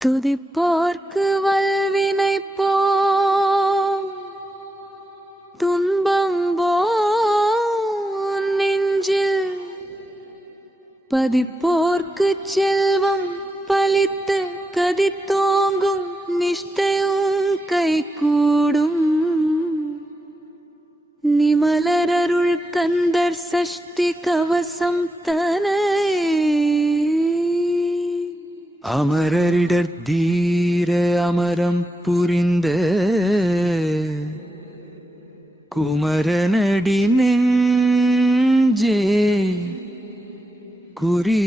துதிப்போர்க்கு வல்வினை போம் துன்பம் போம் நெஞ்சில் பதிப்போர்க்கு செல்வம் பலித்து கதித்தோங்கும் நிஷ்டையும் கைகூடும் நிமலரருள் கந்தர் சஷ்டி கவசம் தனை அமரரிடர் தீர அமரம் புரிந்த குமரனடி நெஞ்சே குறி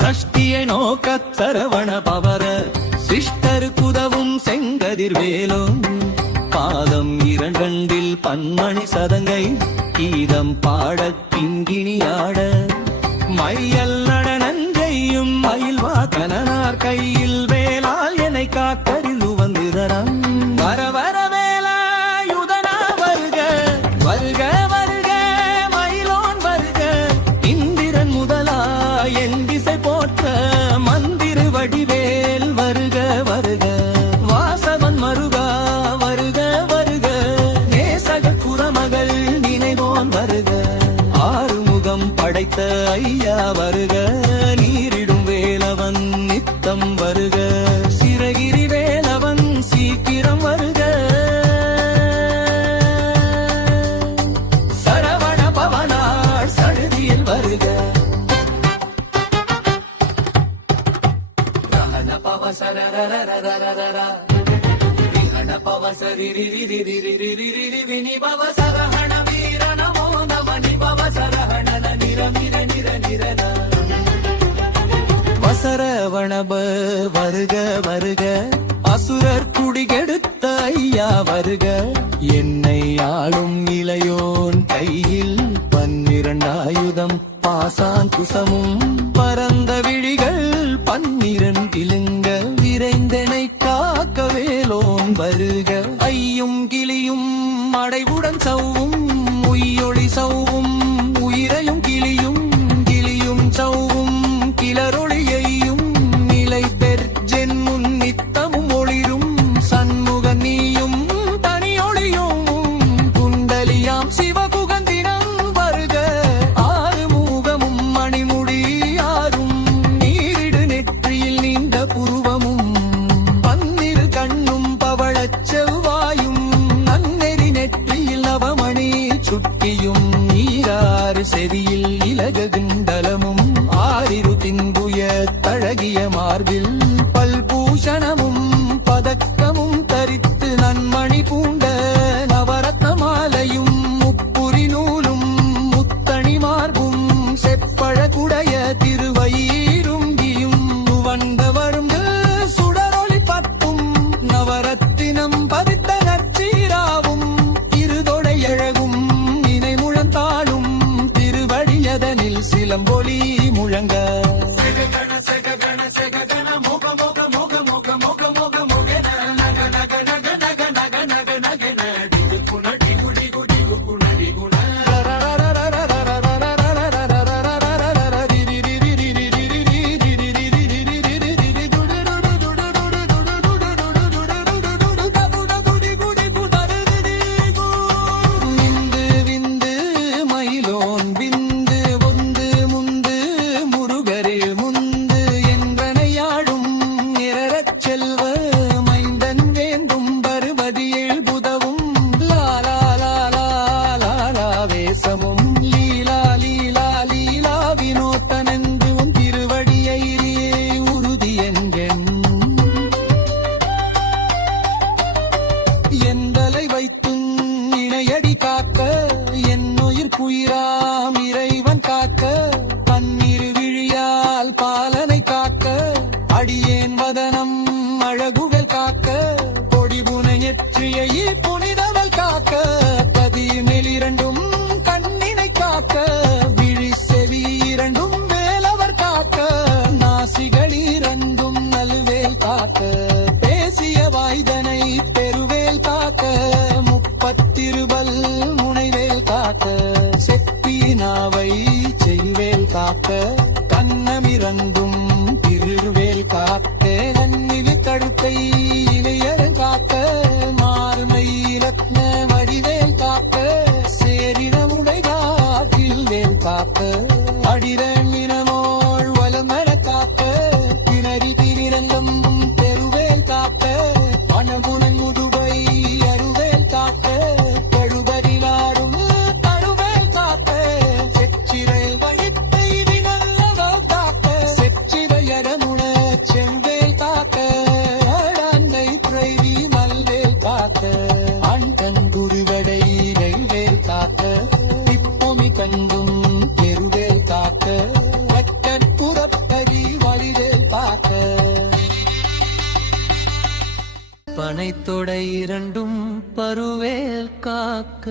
சஷ்டியை நோக்கத் சரவண பவர சிஷ்டர் குதவும் செங்கதிர்வேலும் பாதம் இரண்டில் பன்மணி சதங்கை கீதம் பாடக் கிங்கிணியாட மையல் நடனஞ்செய்யும் மயில் வாக்கனார் கையில் வேளால் என்னை காக்கறிந்து வந்திதரம் வர வர வேலாயுதனா வருக வருக வருக மயிலோன் வருக இந்திரன் முதலா என் திசை போற்ற மந்திர வடிவேல் வருக வருக வாசவன் மருகா வருக வருக நேசக குரமகள் நினைவோன் வருக ஆறுமுகம் படைத்த ஐயா வருக நீரிடும் வேலவன் நித்தம் வருக சிறகிரி வேலவன் சீக்கிரம் வருக சரவண பவனார் சடுதியில் வருக வசரவணப வருக வருக அசுரர் குடிகெடுத்த ஐயா வருக என்னை ஆளும் இளையோன் கையில் 12 ஆயுதம் பாசாங்குசமும் பரந்த விழிகள் 12 இலுங்க விரைந்தனை காக்க வேலோன் வருக ஐயும் கிளியும் அடைவுடன் சவ்வும் உய்யொளி சவ்வும் உயிரையும் கிளியும் கிளியும் சவ்வும் கிளரொளியையும் நிலை பெற்ஜென்முன் நித்தமும் ஒளிரும் சண்முக நீயும் தனியொளியும் குண்டலியாம் சிவகுகந்தினம் வருக ஆறுமுகமும் மணிமுடியாரும் நீரிடு நெற்றியில் நீண்ட புருவமும் 12 கண்ணும் பவழச் செவ்வாயும் நன்னெறி நெற்றியில் நவமணி சுட்டியும் நீ உயிராம் இறைவன் காக்க பன்னிரு விழியால் பாலனை காக்க அடியேன் வதனம் அழகுகள் காக்க பொடிபுனை எற்றியை புனிதவள் காக்க பதியுனில் இரண்டும் கண்ணினை காக்க விழி செவி இரண்டும் மேலவர் காக்க நாசிகள் இரண்டும் நல்வேல் காக்க பேசிய வாய்தனை பெருவேல் காக்க முப்பத்திருபல் முனைவேல் காக்க செப்பினாவை செய்வேல் காக்க கண்ணமிரண்டும் திருவேல் காக்க நன்னிலு தடுக்கை இளையரன் காக்க மாறுமை ரத்ன வடிவேல் காக்க சேரின உடை காட்டில் வேல் காக்க அடிரமினமோள் வலமர காக்க திணறி திரிரங்கம் பெருவேல் காக்க அணகுணன் முதுகை அருவேல் காக்க பழுபரிலாடும் தருவேல் காக்க செச்சிறை வழித்தை வினல்லவள் காக்க செச்சிறையரமுன செவ்வேல் காக்க அடந்தை பிரைவி நல்வேல் காக்க அண்டன் குருவடை ரயில்வேல் காக்க திப்பொமி கண்டும் பெருவேல் காக்க வட்டற்புறப்பதி வழிவேல் காக்க பனைத்தொடை இரண்டும் பருவேல் காக்க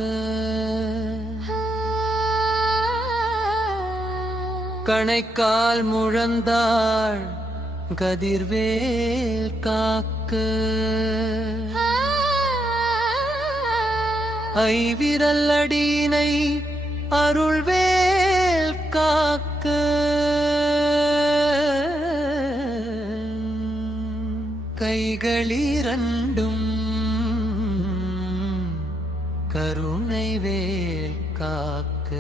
கணைக்கால் முழந்தாள் கதிர்வேல் காக்க ஐவிரல் அடியினை அருள்வேல் காக்க கைகளிரண்டும் கருணை வேல் காக்க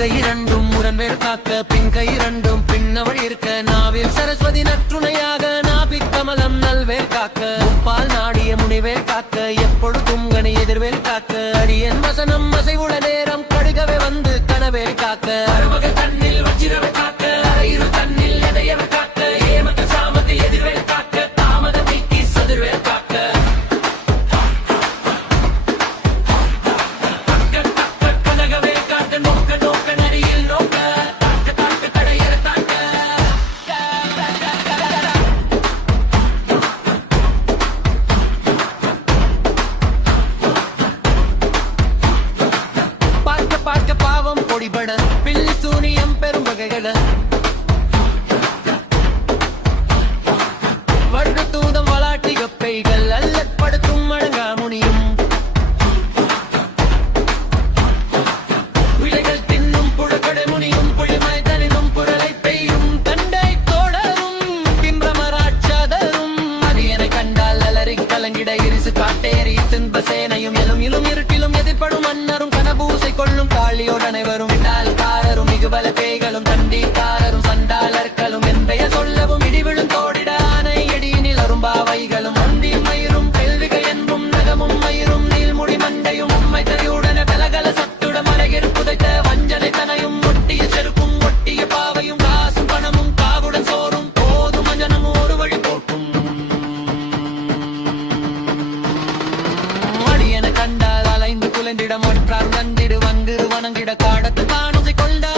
கை இரண்டும் முரண்வேல் காக்க பின் கை இரண்டும் பின்னவள் இருக்க நாவில் சரஸ்வதி நற்றுணையாக நாபிக் கமலம் நல்வேல் காக்க முப்பால் நாடிய முனிவேல் காக்க எப்பொழுதும் கனி எதிர்வேல் காக்க அடியன் வசனம் அசைவுட நேரம் கடுகவே வந்து கனவேல் காக்க அருமகள் தன்னில் வச்சிரவே காக்க அரையிரு தன்னில் எதையவே காக்க ஏமக்க சாமத்தில் எதிர்வேல் காக்க தாமத நீக்கி சதுர்வேல் காக்க பில்லி சூனியம் பெரும் வகைகள வடு தூதம் வளாட்டி கப்பைகள் அல்லப்படுத்தும் மழங்கா முனியும் விலைகள் தின்னும் புழக்கடை முனியும் புழிமாய் தனினும் புரளை பெய்யும் தண்டை தொடரும் பிம்பமராட்சதரும் அது என கண்டால் அலறி கலங்கிட இரிசு காட்டேறி தின்ப சேனையும் எலும் இலும் இருட்டிலும் எதிர்ப்படும் மன்னரும் கனபூசை கொள்ளும் காளியோடு அனைவரும் பல பேய்களும் தண்டிக்காரரும் சண்டாளர்களும் என்பைய சொல்லவும் இடிவிழும் தோடிட ஆனை எடியினில் அரும்பாவைகளும் ஒண்டி மயிரும் கேள்விகை என்பும் நகமும் மயிரும் நீள்முடி மண்டையும் உம்மை தரையுடன கலகல சத்துட மலையில் புதைத்த வஞ்சனை தனையும் ஒட்டிய செருக்கும் ஒட்டிய பாவையும் காசும் பணமும் காவுடன் சோறும் போதும் மஞ்சனமும் ஒரு வழி போட்டும் அடியன கண்டால் அலைந்து குலைந்திட மொற்றார் நந்திடு வங்கிரு வணங்கிட காடத்து காணுதை கொண்டா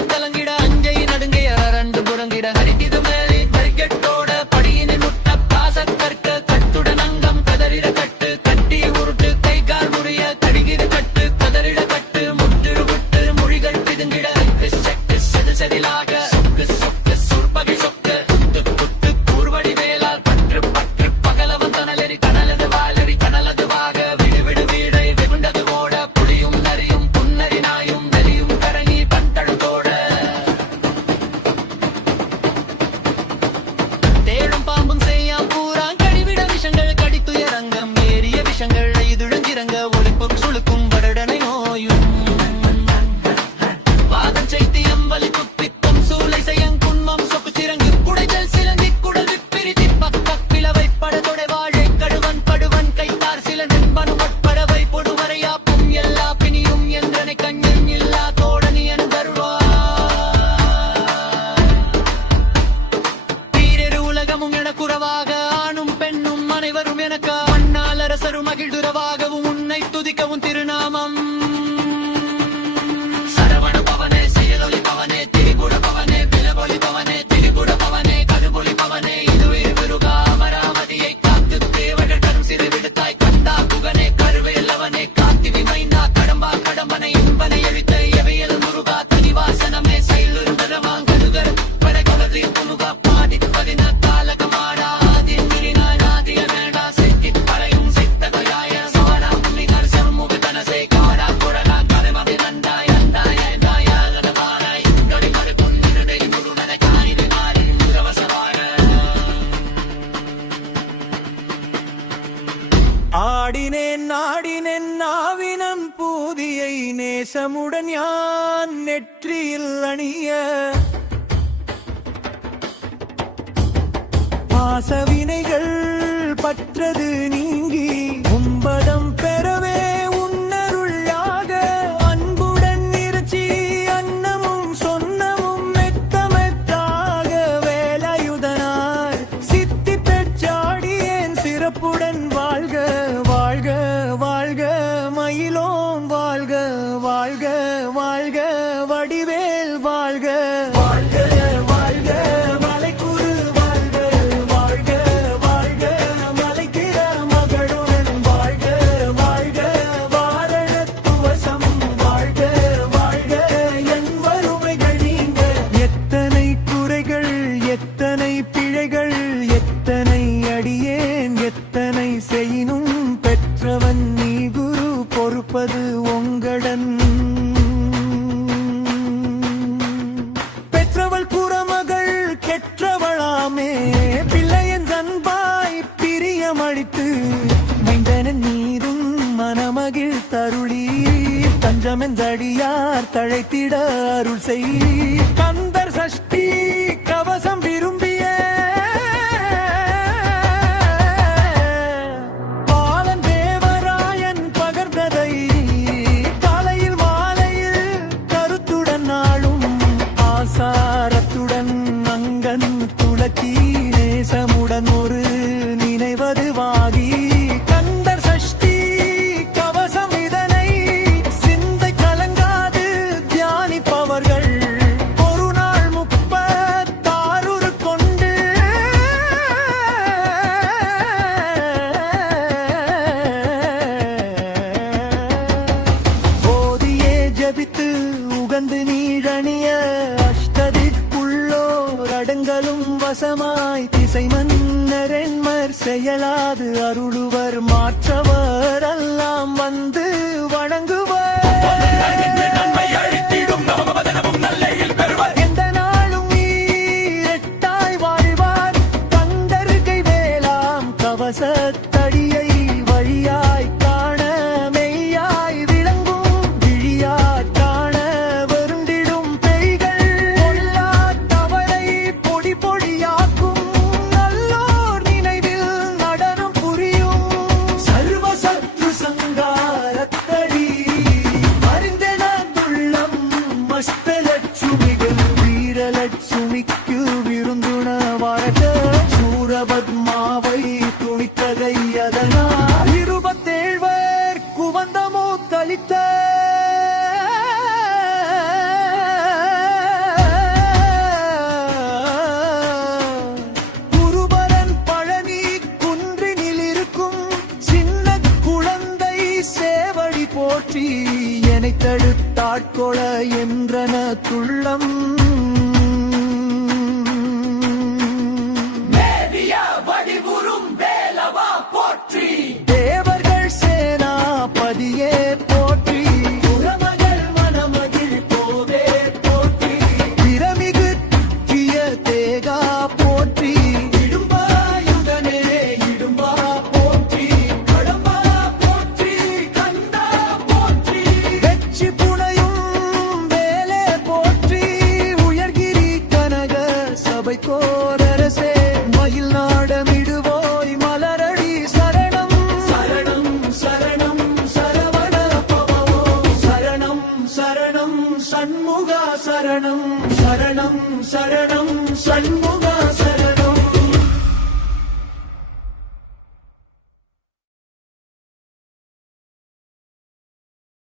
வாதம் செய்தியம் வலிப்பு பித்தம் சூழ நேசமுடன் யான் நெற்றியில் அணிய பாசவினைகள் பற்றது நீங்கி உம்பதம் பெறவே உன்னருள்ளாக அன்புடன் இறைச்சி அன்னமும் சொன்னமும் மெத்தமெத்தாக வேலாயுதனார் சித்தி பெற்றாடியேன் சிறப்புடன் வாழ்க வாழ்க வாழ்க மயிலோன் வாழ்க வாழ்க வாழ்க வடிவேல் வாழ்க வாழ்க வாழ்க மலைக்குரு வாழ்க வாழ்க வாழ்க மலைக்கிற மகளுடன் வாழ்க வாழ்க வாரணத்துவசம் வாழ்க வாழ்க என் வறுமைகள் நீங்க எத்தனை குறைகள் எத்தனை பிழைகள் எத்தனை அடியேன் எத்தனை செய்யினும் பெற்றவன் நீ குரு பொறுப்பது உங்கடன் பெற்றவள் புறமகள் கெற்றவளாமே பிள்ளையன் அன்பாய் பிரியமளித்து மைந்தனன் நீரும் மனமகிழ் தருளி தஞ்சமெந்தடியார் தழைத்திட அருள் செய் கந்தர் சஷ்டி கவசம் விரும்பிய பாலன் தேவராயன் பகர்ந்ததை காலையில் மாலையில் கருத்துடன் நாளும் ஆசாரத்துடன் அங்கன் துளக்கி நேசமுடன் ஒரு நினைவது வாகி கந்தர் சஷ்டி கவசம் இதனை சிந்தை கலங்காது தியானிப்பவர்கள் ஒரு நாள் 36 கொண்டு ஓதியே ஜபித்து உகந்து நீழணிய அஷ்டதிக்குள்ளோர் அடங்கலும் வசமாய் திசை மன்னரென்மர் செயலாது அருளுவர் மாற்றவர் எல்லாம் வந்து வணங்குவர் எந்த நாளும் நீரெட்டாய் வாழ்வார் கந்தருகை வேளாம் கவசத்தடியை வழியாய் காண மெய்யாய் விளங்கும் விழியாய் காண வருந்திடும் பெய்கள் கொல்லா தவறை பொடி பொடியாக்கும் நல்லோர் நினைவில் நடனம் புரியும் சர்வ சத்ரு சங்காரத்தடி அறிந்தென துள்ளம் மஸ்தலட்சுமிகள் வீரலட்சுமிக்கு விருந்துண வாழ்க சூரபத்மாவை துணித்தகை அதனால் 27 குவந்தமோ தளித்த குருபரன் பழனி குன்றினில் இருக்கும் சின்ன குழந்தை சேவடி போற்றி என்னை தடுத்தாட்கொள என்றன துள்ளம் தேவர்கள் சேனாபதியே போற்றி புறமகள் மணமகிழ் போவே போற்றி திறமிகு துக்கிய தேகா போற்றி இடும்பாயுடனே இடும்பா போற்றி கடம்பா போற்றி கந்தா போற்றி வெற்றி புனையும் வேலே போற்றி உயர்கிரி கனக சபை கோரரசே மயில் நாடமிடுவோய் மலரடி சரணம் சரணம் சரணம் சரவண பவோ சரணம் சரணம் சண்முகா சரணம் சரணம் சரணம் சண்முகா